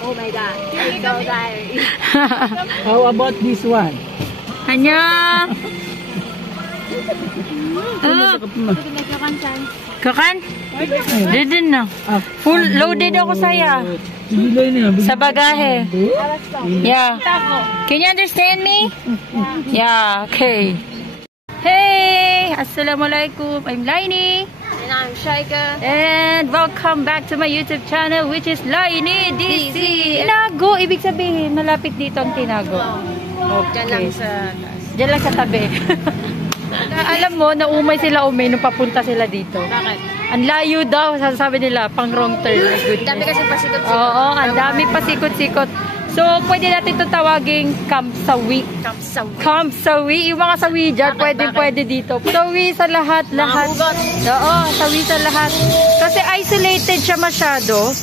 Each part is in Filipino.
Oh my God. So tired. How about this one? Annyeong. Kakan? Didin na. Full loaded ako saya. Sa bagahe. Yeah. Can you understand me? Yeah, okay. Hey! Assalamualaikum. I'm Laini. And I'm Shaika. And welcome back to my YouTube channel, which is Laini DC. Tinago, ibig sabihin, malapit dito ang Tinago. Okay. Diyan lang sa tabi. Alam mo, naumay sila nung papunta sila dito. Bakit? Ang layo daw, sasabi nila, pang wrong turn. Ang dami kasi pasikot-sikot. Oo, ang dami pasikot-sikot. So, pwede natin ito tawaging Camp Sawi. Camp Sawi. Yung mga sawi dyan, pwede dito. Sawi sa lahat. Oo, sawi sa lahat. Kasi isolated siya masyado.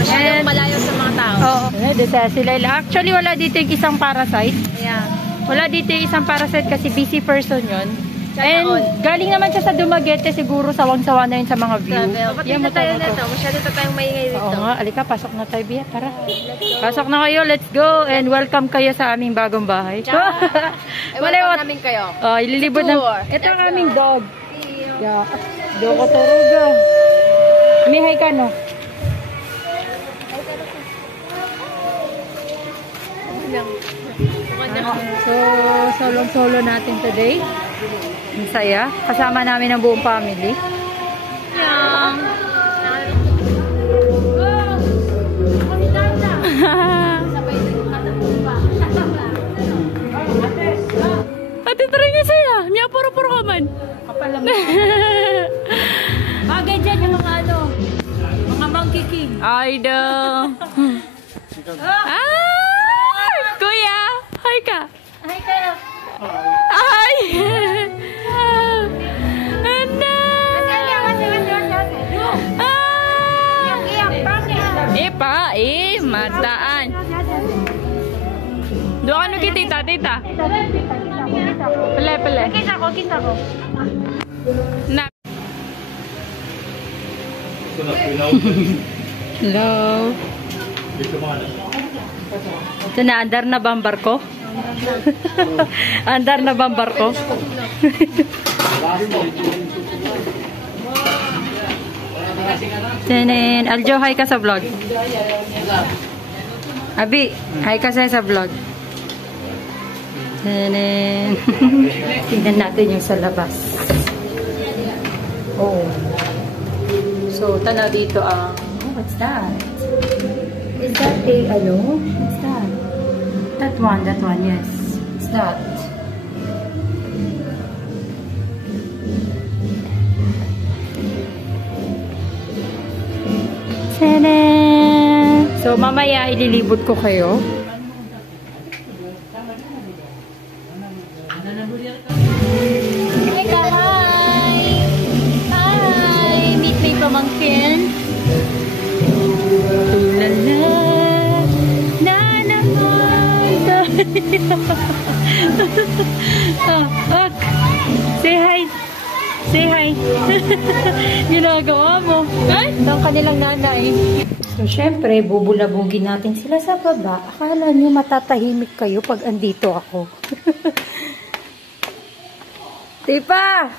Masyadong malayo sa mga tao. Oo, sila. Actually, wala dito yung isang parasite. Yeah. Wala dito yung isang parasite kasi busy person yun. And galing naman siya sa Dumaguete, siguro sawang-sawa na yun sa mga view. Yan mo tayo nito. Masyado pa tayong maingay dito. Oo nga, alika, pasok na tayo, Bia. Tara. Pasok na kayo, let's go. And welcome kayo sa aming bagong bahay. Welcome namin kayo. Ililibot na. Ito ang aming dog. Yeah. Doko Toruga. Mihay ka, no? So, solo natin today. Ang saya. Kasama namin ang buong family. Ate, taray nga saya. Miya, puro-puro ka man. Kapal lang. Bagay dyan yung mga monkey king. Ay, daw. Kuya! Hi ka! Hi kayo! Ay! Ano? Mataan. Doon ano kita, tita? Pala. Kita ko. Na. Hello. Ito na, andar na ba ang barko? Andar na ba ang barko? Tenen, Aljo, hi ka sa vlog. Abi, hi ka sa vlog. Tenen. Tingnan natin yung sa labas. Oh. So, tanaw dito ang... Oh, what's that? Is that what's that? That one, yes. It's that. Tada! So, mamaya ililibot ko kayo. Hi! Meet my pamangkin. Say hi. Ginagawa mo. Ang kanilang nanay. So, syempre, bubulabugin natin sila sa baba. Akala nyo matatahimik kayo pag andito ako. Tipa!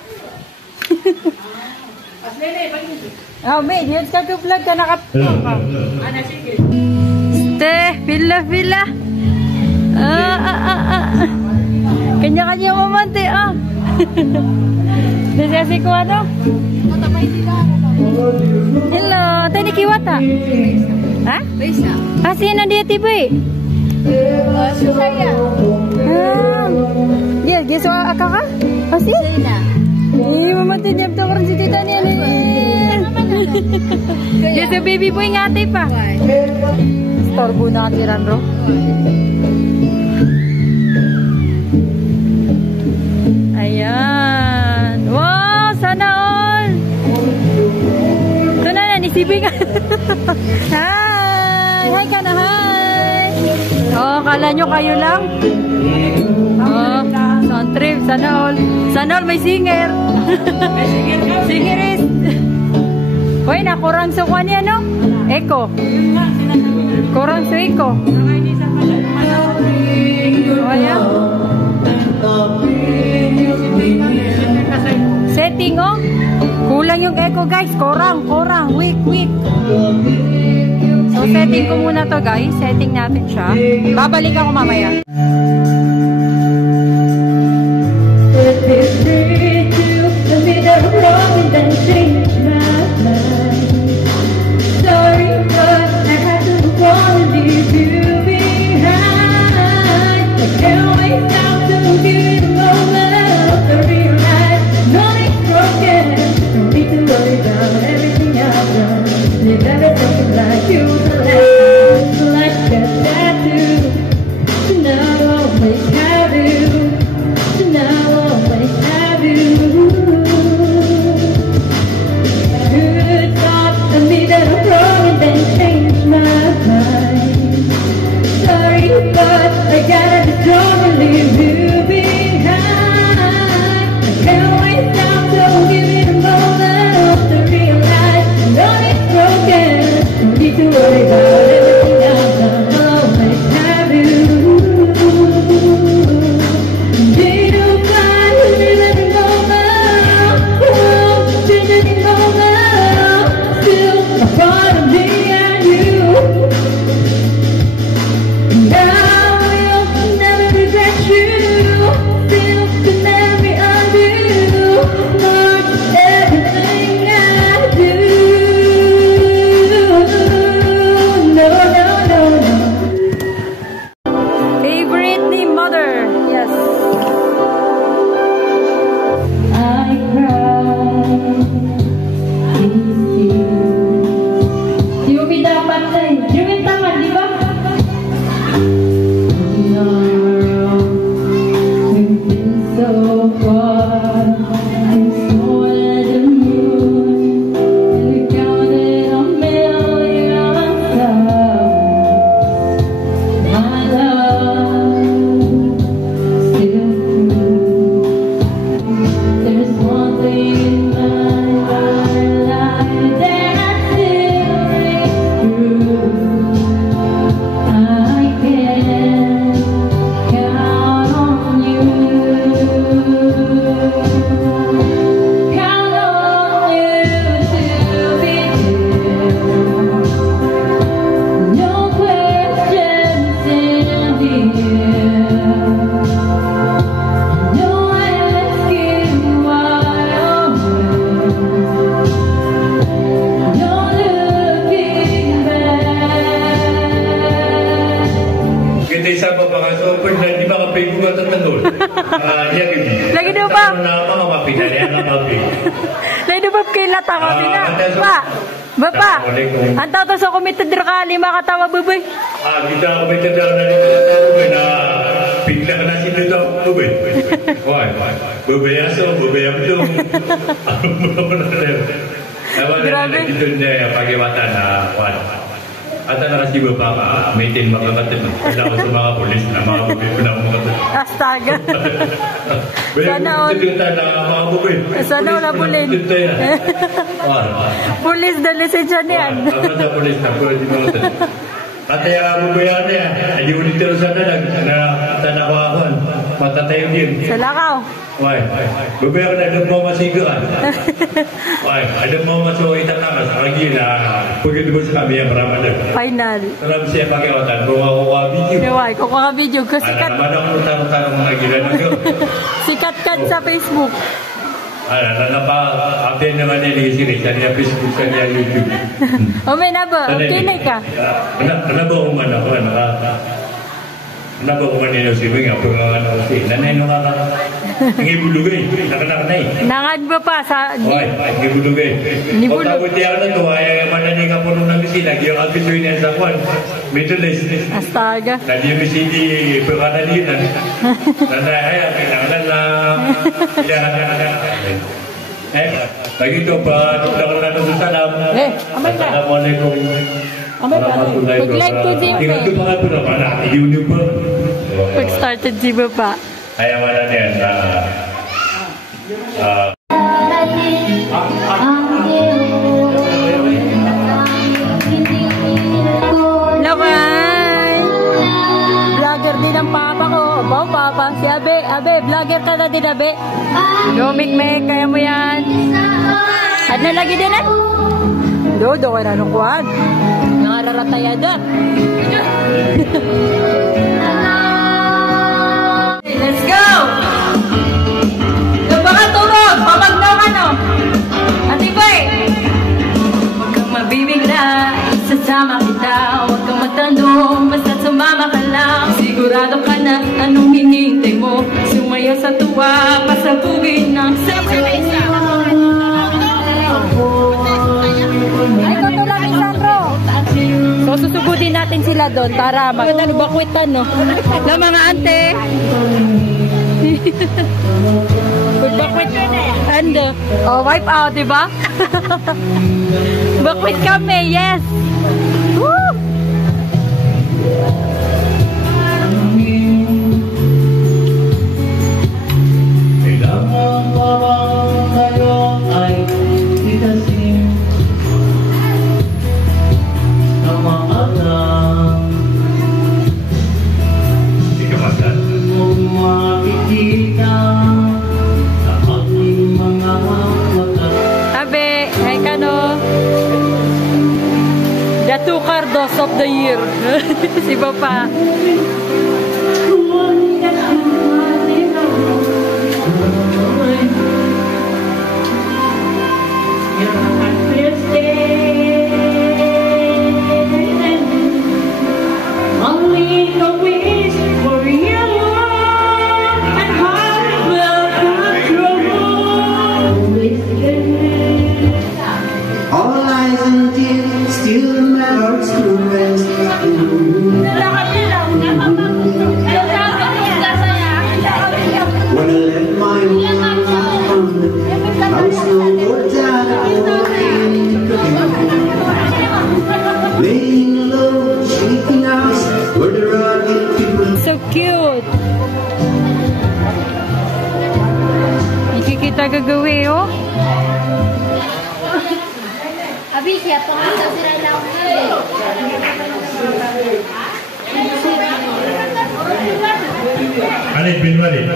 Oh, May, yun ka vlog ka, nakapito ka. Ste, pila. Kanya-kanya mamante, Desya ko ano? Hello, tani kiwata. Ha? Bisa. Sino dia tiba? Saya. Dia soal akak? Pasti? Mamante niya to karon si tita niya ni. Dia sa baby boy ngate pa. Storbo na katiran ro. Ayan. Wow, sana all. Ito na, nisipin ka. Hi ka na, hi. Oh, kala nyo kayo lang? Oh, sound trip, sana all. Sana all may singer. Singerist. Hoy, nakurang sa kanya, no? Echo. Kurang suiko. Ayan. Setting oh. Kulang yung echo guys. Kurang. Weak. So setting ko muna to guys. Setting natin siya. Babalik ako mamaya. Lagi daw ba? Lagi daw ba kailan tama na? Pa, Bapak, ang tawag sa komite drakali makatawa buboy. Kita komite drakali makatawa buboy na bigla ka na sinito buboy. Buboy aso, buboy amdo. Grabe. Dito niya pag-iwata na at nakasi ba pa maintain makakatid kailangan sa mga polis na mga buboy na makatid. Astaga. Sana all. Sana all na bulin. Pulis na lisensya niyan. Apa na pulis na pwede mo ito. At yung buboyan niya, ay ulit ito sa talag na tanakwakuan. Matatayo din. Sa lakaw. Why? Buboyan na doon mo masigaan. Why? Doon mo masuhay tatakas. Lagi na pagkita mo sa kami ang Ramadan. Final. Salam siya pakiwatan. Kung ako ka-video. Why? Kung ka-video ko sikat. Ano naman ang utang-utang mga ginanong ko. Sikat-kat sa Facebook. Update naman nila sini sa niya Facebook sa niya YouTube. O may naba, okay na ka? Naba uman ako, naba uman nila si Wing, ako nga ano si, nanay nung nga ngibulugay, nakakanay. Nangad ba pa sa... Ngibulugay. O tapos tiyak na to, ay manani nga po nung nangisi, nagyang abisuin niya sa kwan, Middle East. Astaga. Nagyang misidi, pagkanalinan. Nanay, ay, kailangan lang. Lagi ito pa, tuklang na nung salam. Assalamualaikum. Pag-like ko din pa. Tingnan ko pa nga ito naman, YouTube pa. Pag-started si Bapa. Kaya wala na yan. Hello, vlogger ka na din, Abe. Go, Mikmek. Kaya mo yan. At nalagi din, eh. Do ka na nung kuhan. Nakararatayada. Let's go! Doon ba ka turog? Pamagnaw ka, no? Ate Boy! Huwag kang mabibigla, isasama kita. Huwag kang matanong, basta sumama ka lang. Sigurado ka na anong hinihintay mo. Sumayaw sa tuwa, pasabugin ng sayo. Ay, tutulong ni Sandro. So, susugudin natin sila doon para mag-bakwitan, no? Na mga ante. Bakwit and wipe out, diba? Bakwit kami, yes! Woo! Kailangan parang kayo ay titasin na maalam. Hindi ka magdaan. Huwag makikita sa aking mga mata. Abe, hay ka, no? The two cardos of the year. Si Papa. All lies and tears still matter to rest in when I left my home, I was no more down, laying low, shaking out where the rugged people. So cute. Ikikita gagawi, oh. Abi, siya pa nga sila lang. Alit bin Walid.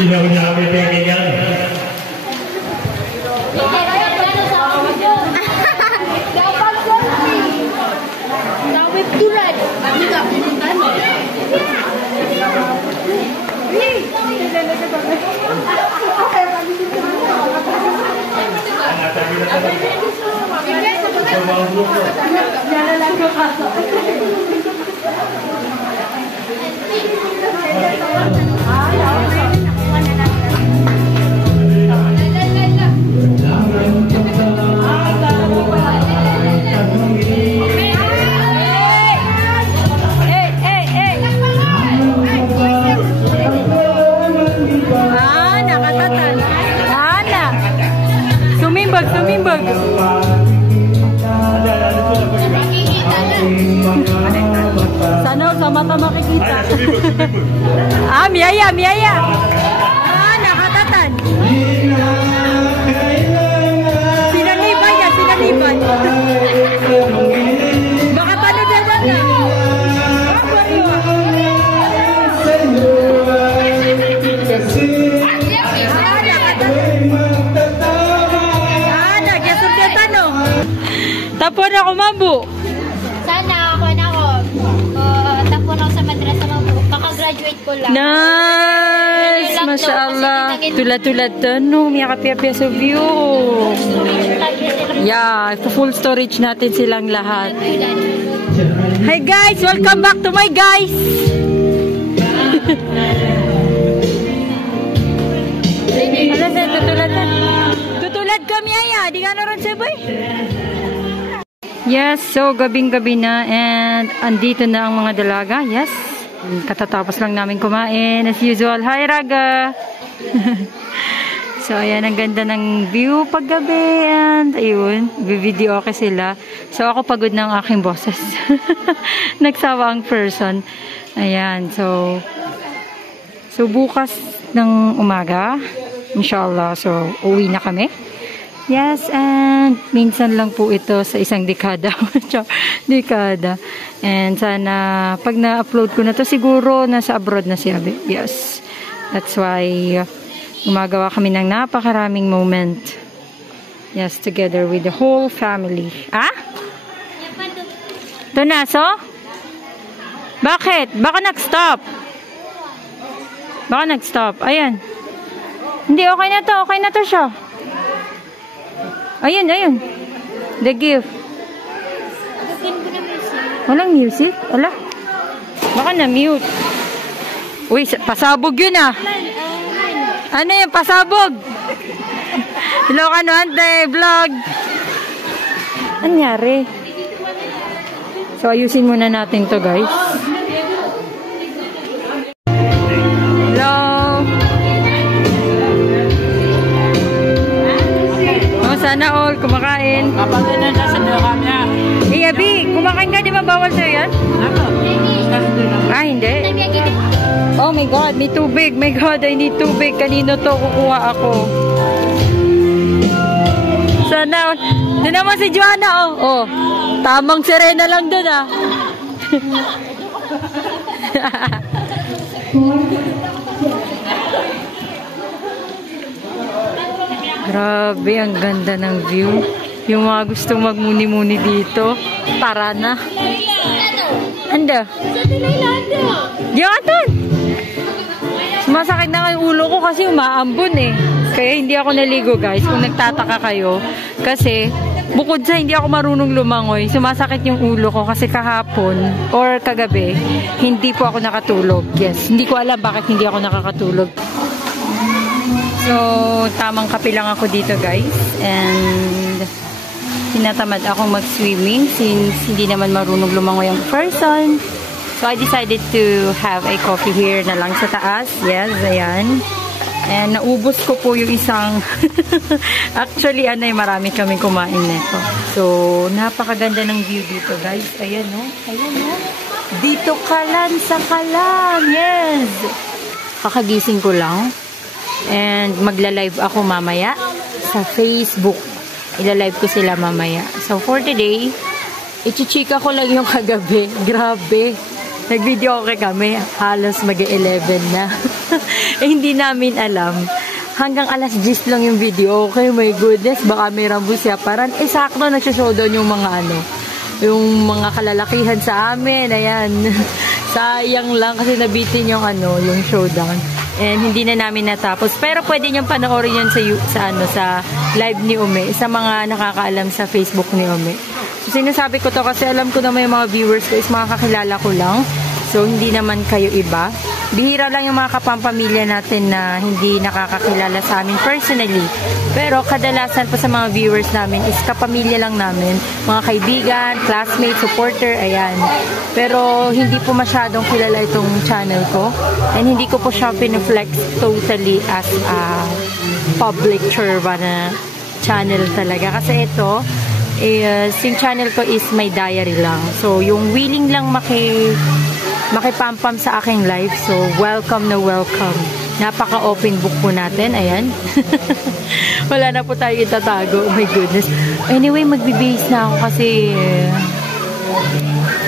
Sinaw-nyaw kami pengen. Dawit tulad. Ano ka? Ano? Sumimbag. Sana sa mata makikita. Miyaya. Nakatatan. Sinalibay yan. Baka panudadan na. Tapon ako, Mabu. Sana ako. Tapon ako sa madrasa, Mabu. Kaka-graduate ko lang. Nice! Masya Allah. Tulad-tulad tanong. May kapiya-piya sa view. Yeah, full storage natin silang lahat. Hi guys! Welcome back to my guys! Tutulad kami ay di nga naroon sa boy. Yes, so gabing-gabi na and andito na ang mga dalaga. Yes, katatapos lang namin kumain as usual. Hi Raga! So, ayan, ang ganda ng view paggabi. And, ayun, video okay sila. So, ako pagod ng aking boses. Nagsawa ang person. Ayan, so bukas ng umaga, inshallah, so, uwi na kami. Yes, and minsan lang po ito sa isang dekada. Dekada. And sana, pag na-upload ko na to, siguro nasa abroad na si Abi. Yes. That's why, gumagawa kami ng napakaraming moment. Yes, together with the whole family. Ah? Ito na, so? Bakit? Baka nag-stop. Baka nag-stop. Ayan. Hindi, okay na to. Okay na to siya. Ayun, ayun. The gift. Walang music? Wala. Baka na-mute. Uy, pasabog yun ah. Ano yung pasabog? Hello ka no, ante, vlog. Anyari? So, ayusin muna natin to, guys. Hello. Oh, sana all kumakain. Kapag na sa kanya. Abi, kumakain ka, di ba bawal sa'yo yan? Ah, hindi. Oh my God, may tubig. My God, I need tubig. Kanino to kukuha ako? Sana, doon naman si Joanna, oh. Oh, tamang sirena lang doon, ah. Grabe, ang ganda ng view. Yung mga gustong magmuni-muni dito, tara na. Anda? Diyan, sumasakit na nga yung ulo ko kasi umaambon eh. Kaya hindi ako naligo, guys, kung nagtataka kayo. Kasi, bukod sa hindi ako marunong lumangoy, sumasakit yung ulo ko kasi kahapon or kagabi, hindi po ako nakatulog. Yes, hindi ko alam bakit hindi ako nakakatulog. So, tamang kape lang ako dito, guys. And tinatamad akong mag-swimming since hindi naman marunong lumangoy ang person. So, I decided to have a coffee here na lang sa taas. Yes, ayan. And naubos ko po yung isang actually, marami kaming kumain nito. So, napakaganda ng view dito, guys. Ayan, no? Ayan, no? Dito kalan sa kalan. Yes! Kakagising ko lang. And magla-live ako mamaya sa Facebook. Ila-live ko sila mamaya. So, for today, ichichika ko lang yung kagabi. Grabe. Nag-video okay kami. Halos mag-11 na. Hindi namin alam. Hanggang alas 10 lang yung video. Okay, my goodness. Baka may rambusya. Parang, sakto nagsashowdown yung mga yung mga kalalakihan sa amin. Ayan. Sayang lang kasi nabitin yung yung showdown. And hindi na namin natapos. Pero pwede niyong panoorin yun sa live ni Ume. Sa mga nakakaalam sa Facebook ni Ume. So, sinasabi ko to kasi alam ko na may mga viewers ko is mga kakilala ko lang. So, hindi naman kayo iba. Bihira lang yung mga kapampamilya natin na hindi nakakakilala sa amin personally. Pero kadalasan po sa mga viewers namin is kapamilya lang namin. Mga kaibigan, classmates, supporter, ayan. Pero hindi po masyadong kilala itong channel ko. And hindi ko po siya pinuflex totally as a public churba na channel talaga. Kasi ito, yung channel ko is my diary lang. So, yung willing lang makipampam sa aking live. So, welcome na welcome. Napaka-open book po natin. Ayan. Wala na po tayo itatago. Oh my goodness. Anyway, magbe-base na ako kasi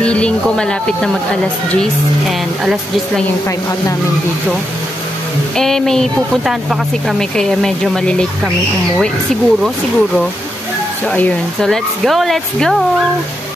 feeling ko malapit na mag-alas 10. And alas 10 lang yung time out namin dito. May pupuntahan pa kasi kami kaya medyo malilate kami umuwi. Siguro. So, ayun. So, let's go!